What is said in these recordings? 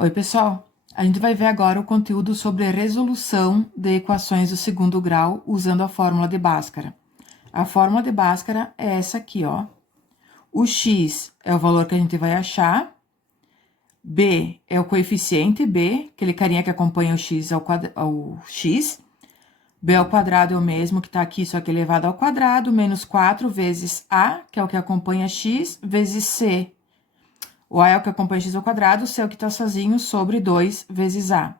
Oi, pessoal. A gente vai ver agora o conteúdo sobre a resolução de equações do segundo grau usando a fórmula de Bhaskara. A fórmula de Bhaskara é essa aqui, ó. O x é o valor que a gente vai achar. B é o coeficiente B, aquele carinha que acompanha o x ao x. B ao quadrado é o mesmo que tá aqui, só que elevado ao quadrado, menos 4 vezes A, que é o que acompanha x, vezes C. O A é o que acompanha x ao quadrado, o C é o que tá sozinho, sobre 2 vezes A.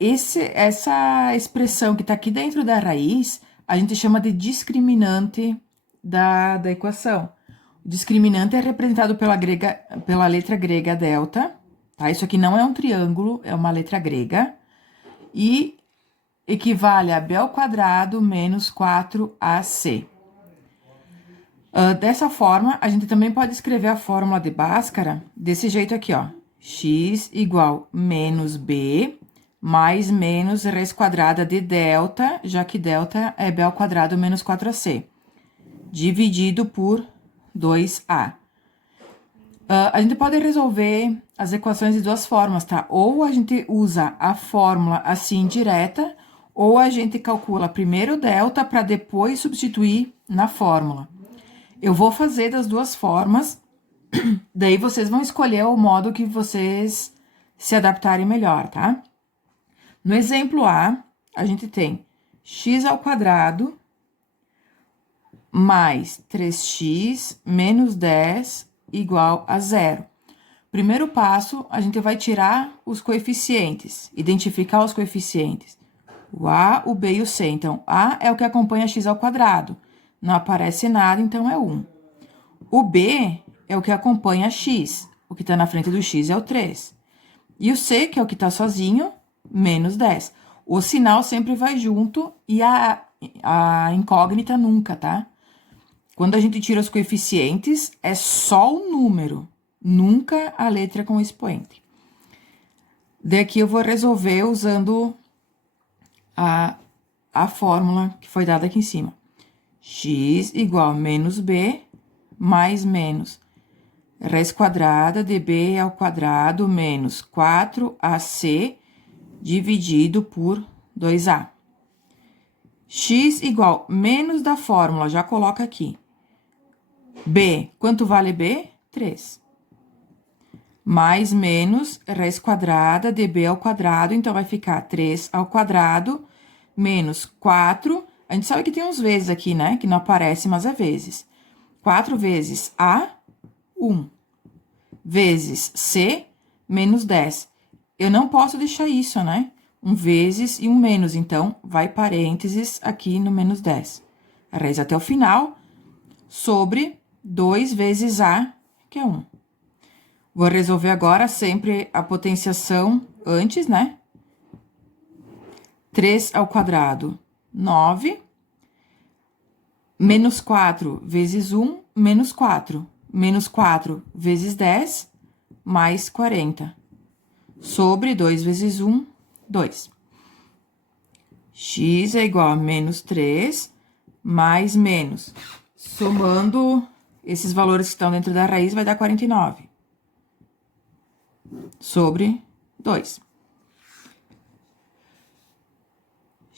Essa expressão que tá aqui dentro da raiz, a gente chama de discriminante da equação. O discriminante é representado pela letra grega delta, tá? Isso aqui não é um triângulo, é uma letra grega. E equivale a b ao quadrado menos 4ac. Dessa forma, a gente também pode escrever a fórmula de Bhaskara desse jeito aqui, ó. X igual menos b mais menos raiz quadrada de delta, já que delta é b ao quadrado menos 4ac, dividido por 2a. A gente pode resolver as equações de duas formas, tá? Ou a gente usa a fórmula assim direta, ou a gente calcula primeiro o delta para depois substituir na fórmula. Eu vou fazer das duas formas, daí vocês vão escolher o modo que vocês se adaptarem melhor, tá? No exemplo A, a gente tem x ao quadrado mais 3x menos 10 igual a zero. Primeiro passo, a gente vai tirar os coeficientes, identificar os coeficientes. O A, o B e o C. Então, A é o que acompanha x ao quadrado. Não aparece nada, então é 1. O B é o que acompanha x. O que está na frente do x é o 3. E o C, que é o que está sozinho, menos 10. O sinal sempre vai junto e a incógnita nunca, tá? Quando a gente tira os coeficientes, é só o número, nunca a letra com expoente. Daqui eu vou resolver usando a fórmula que foi dada aqui em cima. X igual a menos b mais menos raiz quadrada de b ao quadrado menos 4ac dividido por 2a. X igual menos da fórmula, já coloca aqui. B, quanto vale B? 3. Mais menos raiz quadrada de b ao quadrado, então vai ficar 3 ao quadrado menos 4. A gente sabe que tem uns vezes aqui, né? Que não aparece, mas é vezes. 4 vezes A, 1. Vezes C, menos 10. Eu não posso deixar isso, né? Um vezes e um menos, então, vai parênteses aqui no menos 10. A raiz até o final, sobre 2 vezes A, que é 1. Vou resolver agora sempre a potenciação antes, né? 3 ao quadrado, 9. Menos 4 vezes 1, menos 4. Menos 4 vezes 10, mais 40. Sobre 2 vezes 1, 2. X é igual a menos 3, mais menos. Somando esses valores que estão dentro da raiz, vai dar 49. Sobre 2.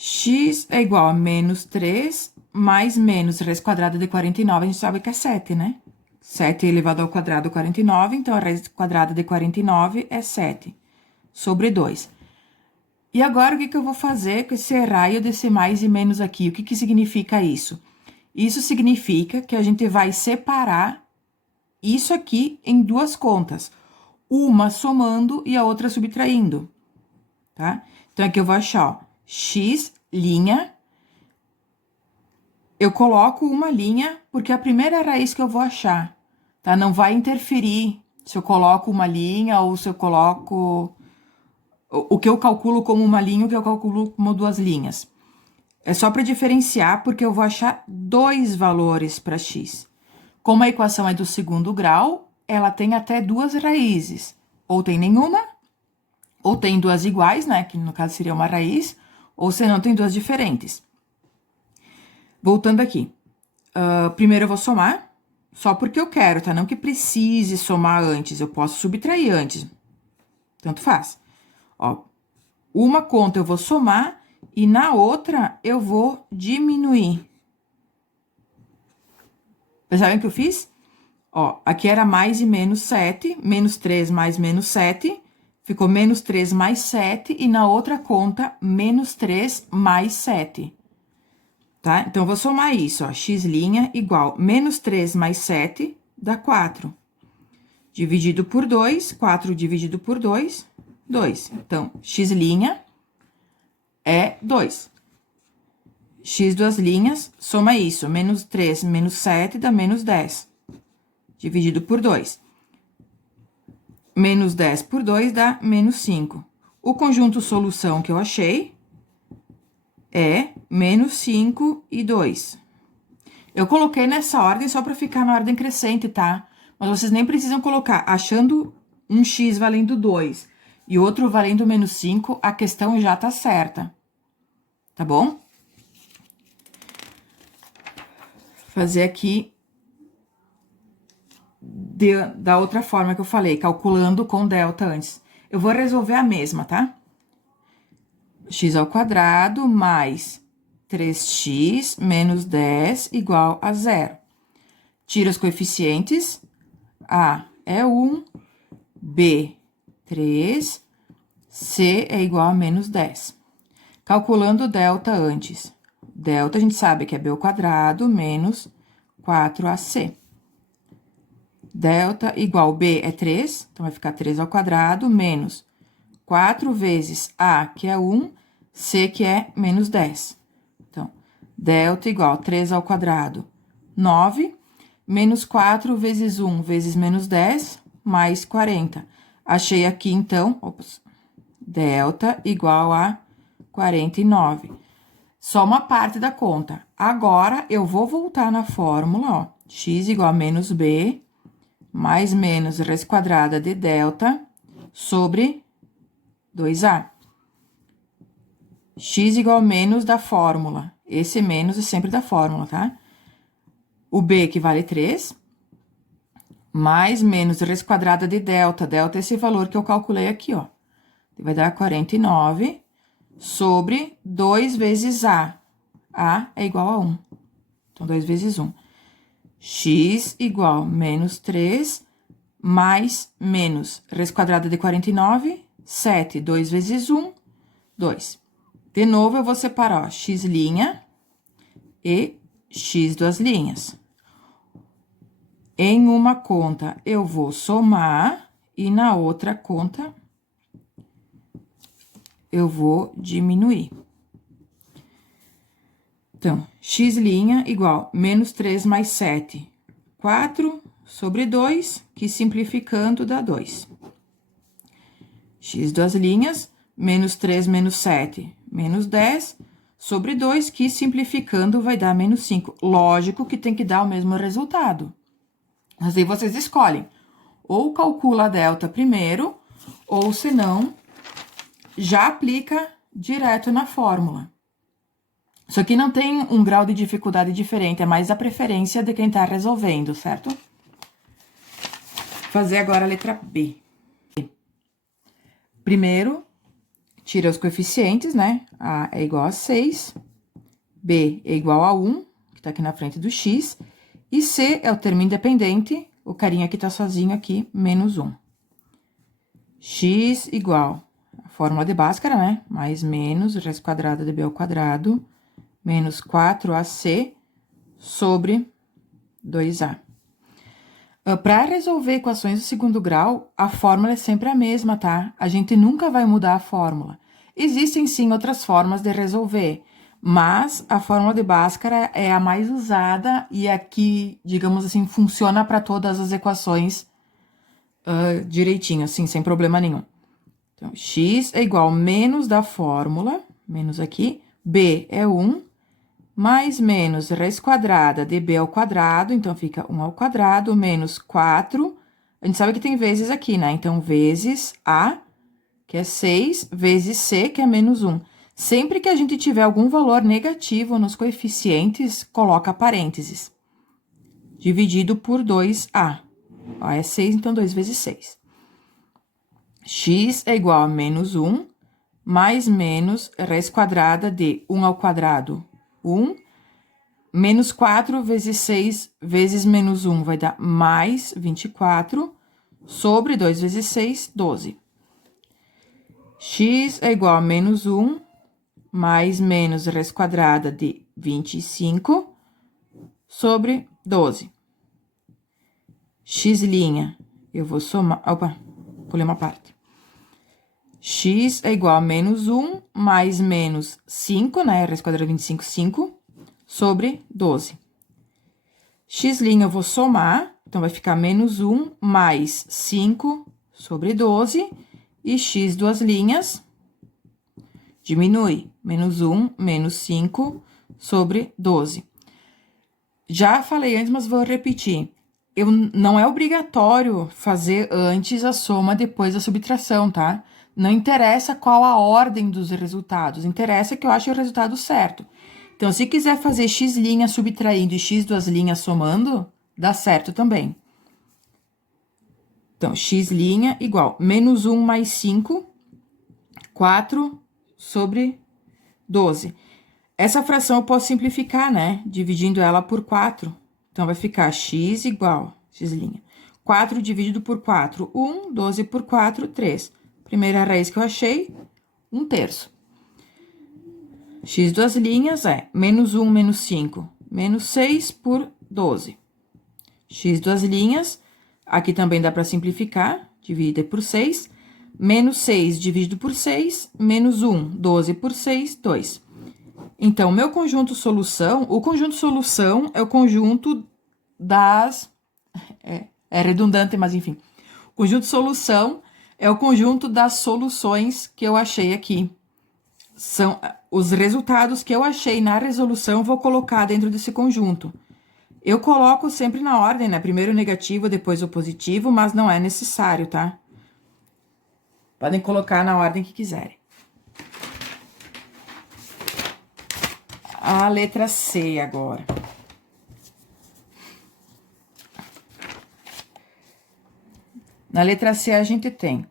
X é igual a menos 3, mais menos raiz quadrada de 49, a gente sabe que é 7, né? 7 elevado ao quadrado, 49, então a raiz quadrada de 49 é 7, sobre 2. E agora, o que eu vou fazer com esse raio desse mais e menos aqui? O que significa isso? Isso significa que a gente vai separar isso aqui em duas contas. Uma somando e a outra subtraindo, tá? Então, aqui eu vou achar, ó, x, linha. Eu coloco uma linha, porque é a primeira raiz que eu vou achar, tá? Não vai interferir se eu coloco uma linha ou se eu coloco... O que eu calculo como uma linha, o que eu calculo como duas linhas. É só para diferenciar, porque eu vou achar dois valores para x. Como a equação é do segundo grau, ela tem até duas raízes. Ou tem nenhuma, ou tem duas iguais, né? Que no caso seria uma raiz, ou se não, tem duas diferentes. Voltando aqui. Primeiro eu vou somar, só porque eu quero, tá? Não que precise somar antes, eu posso subtrair antes. Tanto faz. Ó, uma conta eu vou somar e na outra eu vou diminuir. Percebem o que eu fiz? Ó, aqui era mais e menos 7, menos 3 mais menos 7, ficou menos 3 mais 7, e na outra conta, menos 3 mais 7. Tá? Então, eu vou somar isso, ó, x' igual menos 3 mais 7 dá 4. Dividido por 2, 4 dividido por 2, 2. Então, x' é 2. X duas linhas, soma isso, menos 3 menos 7 dá menos 10. Dividido por 2. Menos 10 por 2 dá menos 5. O conjunto solução que eu achei é menos 5 e 2. Eu coloquei nessa ordem só para ficar na ordem crescente, tá? Mas vocês nem precisam colocar. Achando um x valendo 2 e outro valendo menos 5, a questão já tá certa. Tá bom? Fazer aqui da outra forma que eu falei, calculando com delta antes. Eu vou resolver a mesma, tá? X ao quadrado mais 3x menos 10 igual a 0. Tira os coeficientes. A é 1, B, 3, C é igual a menos 10. Calculando delta antes. Delta, a gente sabe que é B ao quadrado menos 4AC. Delta igual B é 3, então vai ficar 3 ao quadrado, menos 4 vezes A, que é 1, C, que é menos 10. Então, delta igual 3 ao quadrado, 9, menos 4 vezes 1 vezes menos 10, mais 40. Achei aqui, então, ops, delta igual a 49. Só uma parte da conta. Agora, eu vou voltar na fórmula, ó, x igual a menos B, mais menos raiz quadrada de delta sobre 2A. X igual a menos da fórmula. Esse menos é sempre da fórmula, tá? O B, que vale 3, mais menos raiz quadrada de delta. Delta é esse valor que eu calculei aqui, ó. Vai dar 49 sobre 2 vezes A. A é igual a 1. Então, 2 vezes 1. X igual menos 3, mais menos raiz quadrada de 49, 7. 2 vezes 1, 2. De novo, eu vou separar, ó, x' e x duas linhas. Em uma conta, eu vou somar, e na outra conta, eu vou diminuir. Então, x' igual menos 3 mais 7, 4 sobre 2, que simplificando dá 2. X duas linhas, menos 3 menos 7, menos 10, sobre 2, que simplificando vai dar menos 5. Lógico que tem que dar o mesmo resultado. Mas aí vocês escolhem. Ou calcula a delta primeiro, ou se não, já aplica direto na fórmula. Isso aqui não tem um grau de dificuldade diferente, é mais a preferência de quem tá resolvendo, certo? Fazer agora a letra B. Primeiro, tira os coeficientes, né? A é igual a 6, B é igual a 1, que tá aqui na frente do x, e C é o termo independente, o carinha que tá sozinho aqui, menos 1. X igual, a fórmula de Bhaskara, né? Mais menos raiz quadrada de B ao quadrado, menos 4AC sobre 2A. Para resolver equações do segundo grau, a fórmula é sempre a mesma, tá? A gente nunca vai mudar a fórmula. Existem, sim, outras formas de resolver, mas a fórmula de Bhaskara é a mais usada e a que, digamos assim, funciona para todas as equações direitinho, assim, sem problema nenhum. Então, x é igual a menos da fórmula, menos aqui, b é 1, mais menos raiz quadrada de b ao quadrado, então fica 1 ao quadrado, menos 4, a gente sabe que tem vezes aqui, né? Então, vezes a, que é 6, vezes c, que é menos 1. Sempre que a gente tiver algum valor negativo nos coeficientes, coloca parênteses. Dividido por 2a. Ó, é 6, então 2 vezes 6. x é igual a menos 1, mais menos raiz quadrada de 1 ao quadrado, 1, menos 4 vezes 6 vezes menos 1 vai dar mais 24, sobre 2 vezes 6, 12. X é igual a menos 1, mais menos raiz quadrada de 25, sobre 12. X', eu vou somar... Opa, pulei uma parte. X é igual a menos 1, mais menos 5, né? Raiz quadrada de 25, 5, sobre 12. X' eu vou somar, então vai ficar menos 1 mais 5 sobre 12. E x duas linhas diminui, menos 1, menos 5 sobre 12. Já falei antes, mas vou repetir. Não é obrigatório fazer antes a soma, depois a subtração, tá? Não interessa qual a ordem dos resultados, interessa que eu ache o resultado certo. Então, se quiser fazer x' subtraindo e x duas linhas somando, dá certo também. Então, x' igual menos 1 mais 5, 4 sobre 12. Essa fração eu posso simplificar, né? Dividindo ela por 4. Então, vai ficar x igual, x', 4 dividido por 4, 1, 12 por 4, 3. Primeira raiz que eu achei, 1/3. X duas linhas é menos 1 menos 5, menos 6 por 12. X duas linhas, aqui também dá para simplificar, dividir por 6. Menos 6 dividido por 6, menos 1, 12 por 6, 2. Então, meu conjunto solução, o conjunto solução é o conjunto das... É redundante, mas enfim. O conjunto solução é o conjunto das soluções que eu achei aqui. São os resultados que eu achei na resolução, eu vou colocar dentro desse conjunto. Eu coloco sempre na ordem, né? Primeiro o negativo, depois o positivo, mas não é necessário, tá? Podem colocar na ordem que quiserem. A letra C agora. Na letra C, a gente tem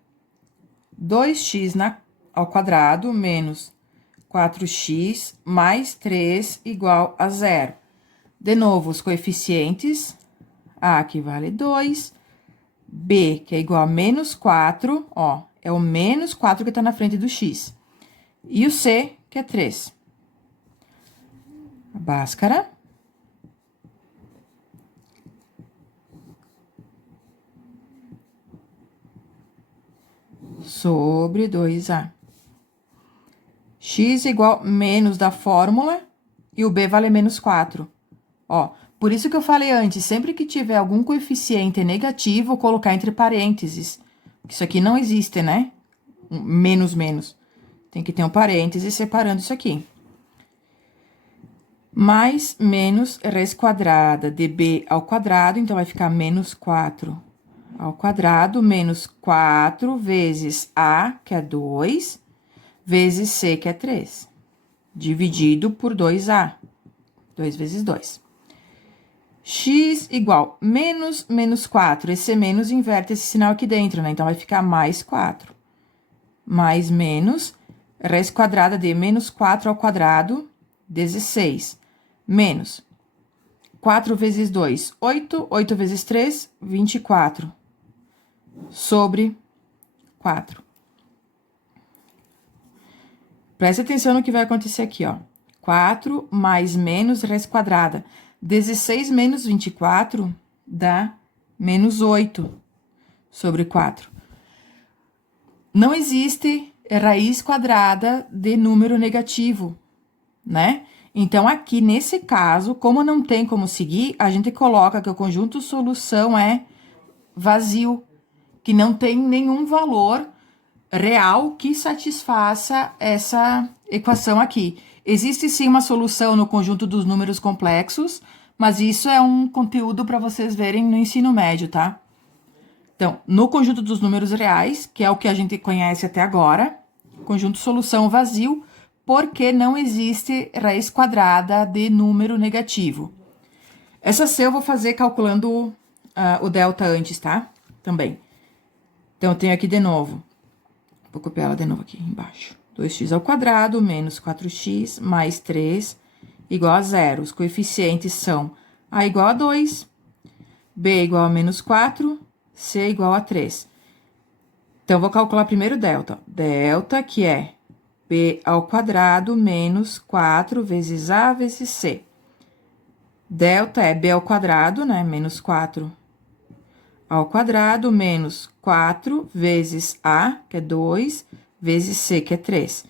2x ao quadrado menos 4x mais 3 igual a 0. De novo, os coeficientes. A, que vale 2. B, que é igual a menos 4, ó, é o menos 4 que tá na frente do x. E o C, que é 3. A Bhaskara. Sobre 2A. X igual menos da fórmula e o B vale menos 4. Ó, por isso que eu falei antes, sempre que tiver algum coeficiente negativo, colocar entre parênteses. Isso aqui não existe, né? Menos, menos. Tem que ter um parêntese separando isso aqui. Mais, menos, raiz quadrada de B ao quadrado, então vai ficar menos 4 ao quadrado, menos 4 vezes A, que é 2, vezes C, que é 3, dividido por 2A, 2 vezes 2. X igual menos, menos 4, esse menos inverte esse sinal aqui dentro, né? Então, vai ficar mais 4. Mais menos, raiz quadrada de menos 4 ao quadrado, 16. Menos 4 vezes 2, 8. 8 vezes 3, 24. Sobre 4. Preste atenção no que vai acontecer aqui, ó. 4 mais menos raiz quadrada. 16 menos 24 dá menos 8 sobre 4. Não existe raiz quadrada de número negativo, né? Então, aqui, nesse caso, como não tem como seguir, a gente coloca que o conjunto solução é vazio, que não tem nenhum valor real que satisfaça essa equação aqui. Existe, sim, uma solução no conjunto dos números complexos, mas isso é um conteúdo para vocês verem no ensino médio, tá? Então, no conjunto dos números reais, que é o que a gente conhece até agora, conjunto solução vazio, porque não existe raiz quadrada de número negativo. Essa C eu vou fazer calculando o delta antes, tá? Também. Então, eu tenho aqui de novo Vou copiar ela de novo aqui embaixo. 2x ao quadrado menos 4x mais 3 igual a 0. Os coeficientes são A igual a 2, B igual a menos 4, C igual a 3. Então, vou calcular primeiro delta. Delta, que é B ao quadrado menos 4 vezes A vezes C. Delta é B ao quadrado, né? Menos 4 ao quadrado menos 4 vezes A, que é 2, vezes C, que é 3.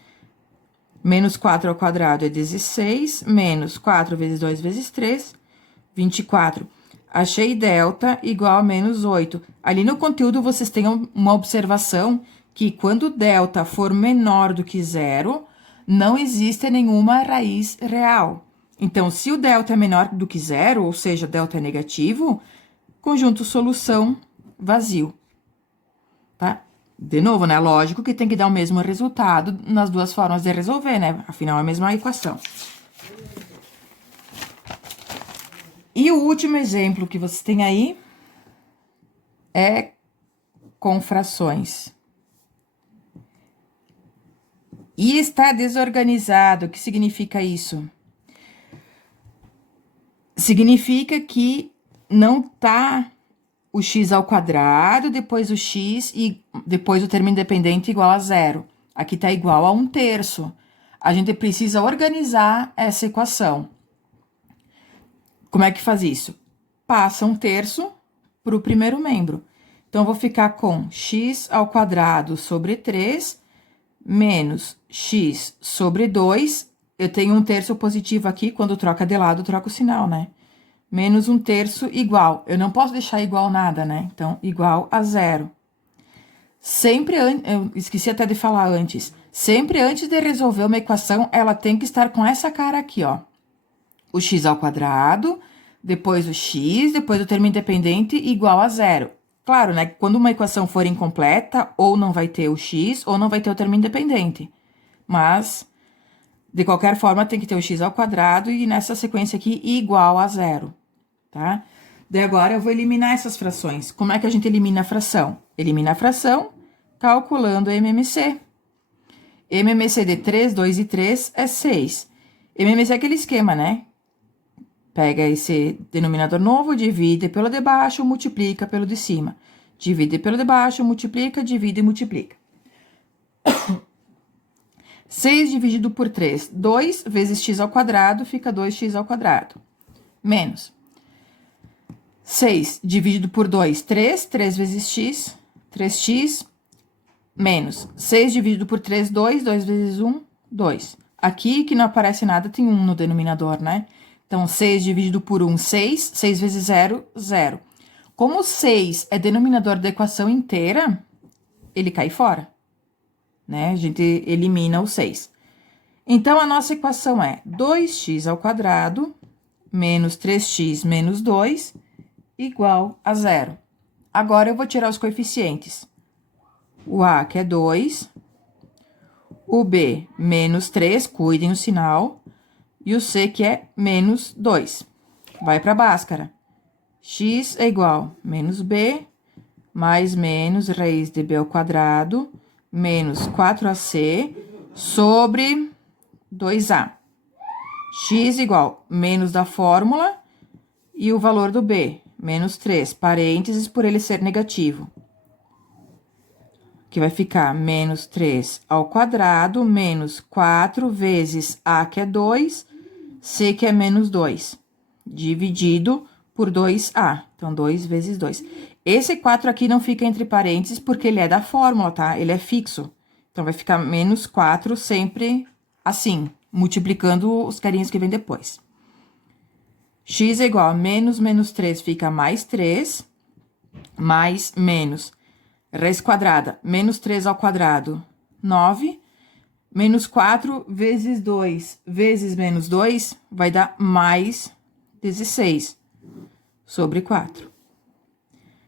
Menos 4 ao quadrado é 16, menos 4 vezes 2 vezes 3, 24. Achei delta igual a menos 8. Ali no conteúdo, vocês tenham uma observação que quando delta for menor do que zero, não existe nenhuma raiz real. Então, se o delta é menor do que zero, ou seja, delta é negativo, conjunto solução vazio, tá? De novo, né? Lógico que tem que dar o mesmo resultado nas duas formas de resolver, né? Afinal, é a mesma equação. E o último exemplo que você tem aí é com frações. E está desorganizado. O que significa isso? Significa que não tá o x ao quadrado, depois o x e depois o termo independente igual a 0. Aqui tá igual a 1/3. A gente precisa organizar essa equação. Como é que faz isso? Passa 1/3 para o primeiro membro. Então, eu vou ficar com x ao quadrado sobre 3 menos x sobre 2. Eu tenho 1/3 positivo aqui, quando troca de lado, troca o sinal, né? Menos 1/3 igual. Eu não posso deixar igual nada, né? Então, igual a 0. Sempre, eu esqueci até de falar antes, sempre antes de resolver uma equação, ela tem que estar com essa cara aqui, ó. O x ao quadrado, depois o x, depois o termo independente igual a 0. Claro, né? Quando uma equação for incompleta, ou não vai ter o x, ou não vai ter o termo independente. Mas, de qualquer forma, tem que ter o x ao quadrado e nessa sequência aqui igual a 0, tá? Daí agora eu vou eliminar essas frações. Como é que a gente elimina a fração? Elimina a fração calculando MMC. MMC de 3, 2 e 3 é 6. MMC é aquele esquema, né? Pega esse denominador novo, divide pelo de baixo, multiplica pelo de cima. Divide pelo de baixo, multiplica, divide e multiplica. 6 dividido por 3, 2 vezes x ao quadrado, fica 2x ao quadrado. Menos 6 dividido por 2, 3, 3 vezes x, 3x, menos 6 dividido por 3, 2, 2 vezes 1, 2. Aqui, que não aparece nada, tem 1 no denominador, né? Então, 6 dividido por 1, 6, 6 vezes 0, 0. Como 6 é denominador da equação inteira, ele cai fora, né? A gente elimina o 6. Então, a nossa equação é 2x ao quadrado menos 3x menos 2 igual a 0. Agora, eu vou tirar os coeficientes. O A, que é 2, o B, menos 3, cuidem o sinal, e o C, que é menos 2. Vai para a Bhaskara. X é igual a menos B, mais menos raiz de B ao quadrado, menos 4AC, sobre 2A. X igual a menos da fórmula e o valor do B, menos 3, parênteses, por ele ser negativo. Que vai ficar menos 3 ao quadrado, menos 4 vezes A, que é 2, C, que é menos 2, dividido por 2A. Então, 2 vezes 2. Esse 4 aqui não fica entre parênteses, porque ele é da fórmula, tá? Ele é fixo. Então, vai ficar menos 4 sempre assim, multiplicando os carinhos que vem depois. X é igual a menos 3 fica mais 3, mais menos raiz quadrada, menos 3 ao quadrado, 9, menos 4 vezes 2 vezes menos 2 vai dar mais 16 sobre 4.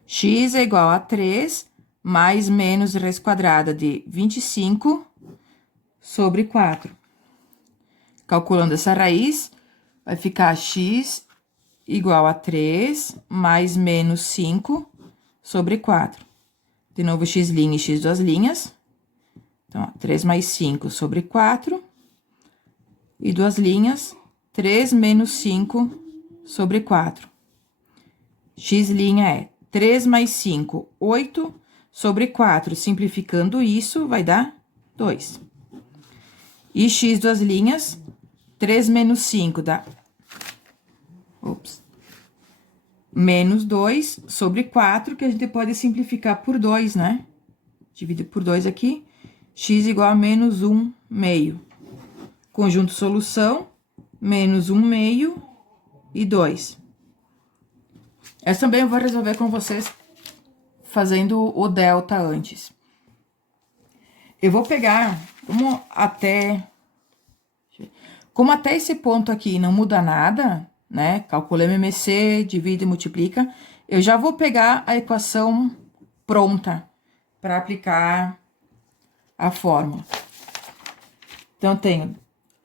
X é igual a 3 mais menos raiz quadrada de 25 sobre 4. Calculando essa raiz, vai ficar x igual a 3 mais menos 5 sobre 4. De novo, x' e x duas linhas. Então, ó, 3 mais 5 sobre 4. E duas linhas, 3 menos 5 sobre 4. X' é 3 mais 5, 8 sobre 4. Simplificando isso, vai dar 2. E x duas linhas, 3 menos 5 dá... Ops. Menos 2 sobre 4, que a gente pode simplificar por 2, né? Dividir por 2 aqui. X igual a menos 1 meio. Conjunto solução, menos 1 meio e 2. Essa também eu vou resolver com vocês fazendo o delta antes. Eu vou pegar, como até esse ponto aqui não muda nada, né? Calculei MMC, divide e multiplica. Eu já vou pegar a equação pronta para aplicar a fórmula. Então, eu tenho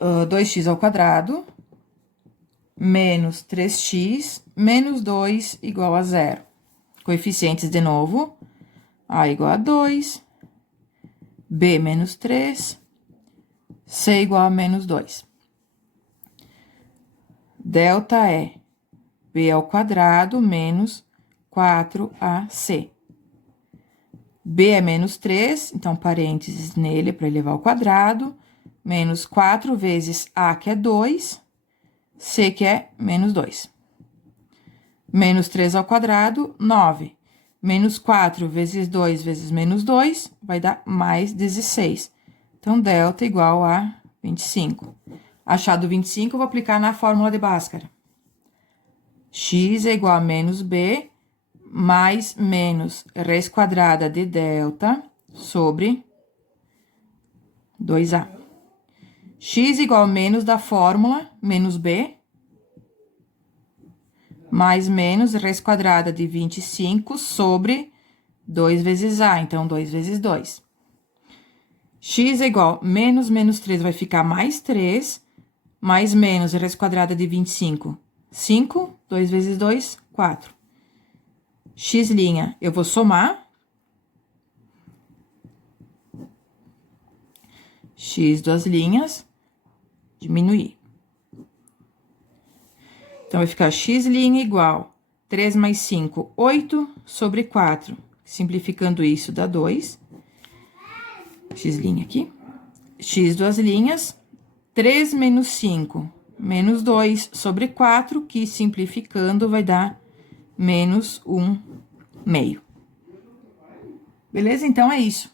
2x ao quadrado menos 3x menos 2 igual a 0. Coeficientes de novo. A igual a 2, B menos 3, C igual a menos 2. Delta é B ao quadrado menos 4AC. B é menos 3, então parênteses nele para elevar ao quadrado, menos 4 vezes A, que é 2, C, que é menos 2. Menos 3 ao quadrado, 9. Menos 4 vezes 2 vezes menos 2, vai dar mais 16. Então, delta igual a 25. Achado 25, eu vou aplicar na fórmula de Bhaskara. X é igual a menos B, mais menos raiz quadrada de delta sobre 2A. X igual a menos da fórmula, menos B, mais menos raiz quadrada de 25 sobre 2 vezes A, então 2 vezes 2. X é igual a menos 3 vai ficar mais 3, mais menos raiz quadrada de 25, 5, 2 vezes 2, 4. X', eu vou somar. X duas linhas, diminuir. Então, vai ficar x' igual 3 mais 5, 8 sobre 4. Simplificando isso, dá 2. X' aqui. X duas linhas, 3 menos 5, menos 2 sobre 4, que simplificando vai dar menos 1 meio. Beleza? Então, é isso.